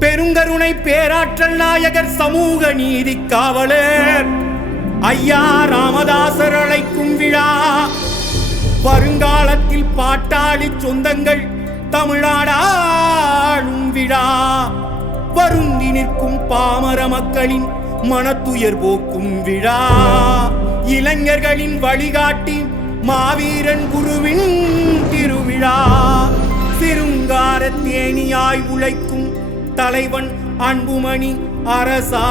பெருங்கருணை பேராற்றல் நாயகர் சமூக நீதி காவலர். ஐயா ராமதாசர் அழைக்கும் விழா. வருங்காலத்தில் பாட்டாளி சொந்தங்கள் தமிழ்நாடாளும் விழா. வருந்தி நிற்கும் பாமர மக்களின் மனத்துயர் போக்கும் விழா. இளைஞர்களின் வழிகாட்டி மாவீரன் குருவின் திருவிழா. சிருங்கார தேனியாய் உழைக்கும் தலைவன் அன்புமணி அரசாளும்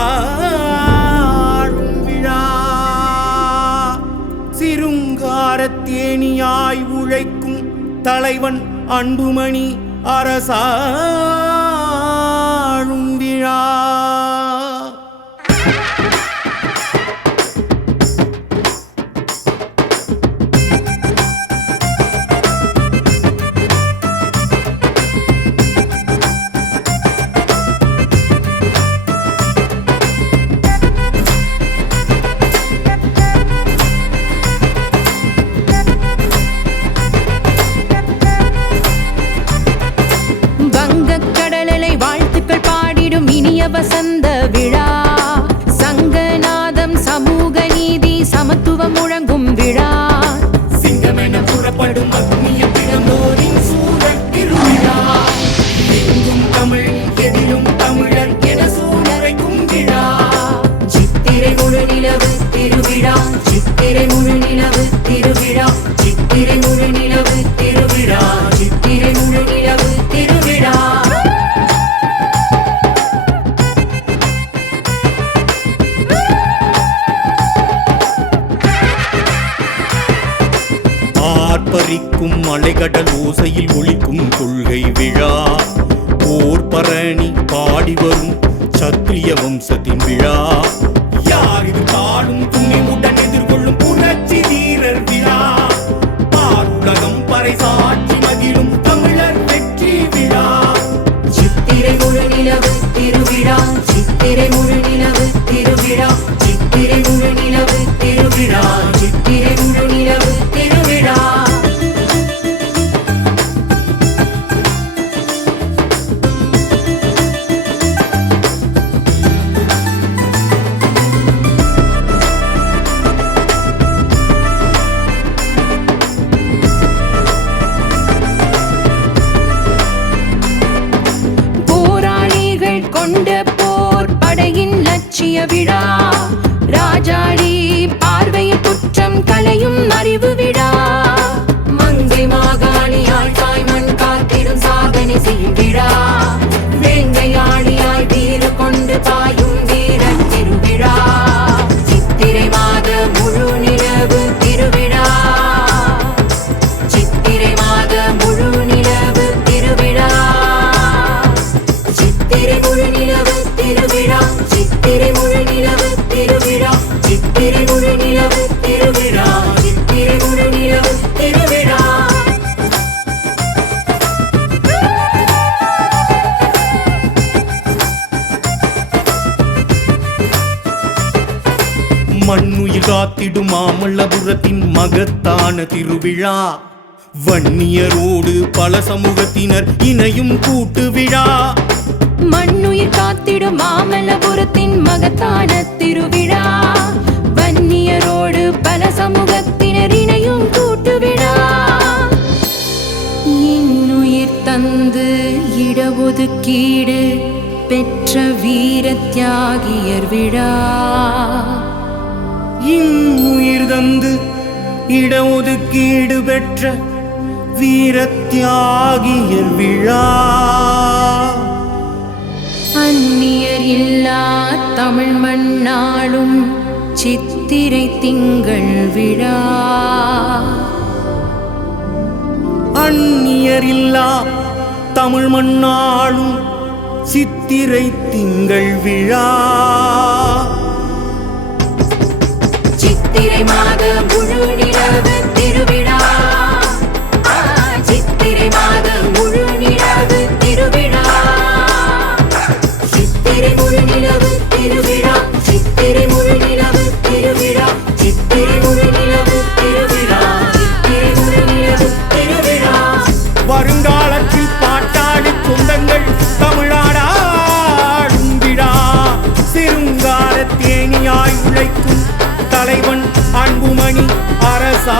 விழா. சிருங்காரத்தேனியாய் உழைக்கும் தலைவன் அன்புமணி அரசாளும் விழா. பாடிடும் வசந்த விழா. சங்கநாதம் சமூக நீதி சமத்துவம் முழங்கும் விழா. சிங்கமென புறப்படும் அக்னிய பிழந்தோரின் சூழல் திருவிழா. எங்கும் தமிழ் எதிலும் தமிழர் என சூழரைக்கும் விழா. சித்திரை முழு நிலவு திருவிழா. சித்திரை முழு நிலவு திருவிழா. சித்திரை முழு பறிக்கும் அலைகடல் ஓசையில் ஒழிக்கும் கொள்கை விழா. போர் பரணி பாடி வரும் சத்திரிய வம்சத்தின் விழா. யார் இது காணும் துணிவுடன் எதிர்கொள்ளும் புணர்ச்சி வீரர் விழா? பாருலகம் பறை சாட்சி மகிழும் தமிழர் வெற்றி விழா. சித்திரை முழு நிலவு திருவிழா. சித்திரை முழு நிலவு திருவிழா. சித்திரை முழு நிலவு திருவிழா. சித்திரை முழு நிலவு திருவிழா சித்திரை முழு நிலவு திருவிழா. மண்ணுயிர் காத்திடும் மாமல்லபுரத்தின் மகத்தான திருவிழா. வன்னியரோடு பல சமூகத்தினர் இணையும் கூட்டு விழா. மண்ணுயிர் காத்திடும் மாமல்லபுரத்தின் மகத்தான திருவிழா. இடஒதுக்கீடு பெற்ற வீர தியாகியர் விழா. இன்னுயிர் தந்து இடஒதுக்கீடு பெற்ற வீர தியாகியர் விழா. அந்நியர் இல்லா தமிழ் மண்ணாளும் சித்திரை திங்கள் விழா. அந்நியரில்லா தமிழ் மண்ணாளும் சித்திரை திங்கள் விழா. சித்திரை மாத முழு நிலவு தமிழாடா விழா சிறுங்கார தேனியாய் உழைக்கும் தலைவன் அன்புமணி அரசா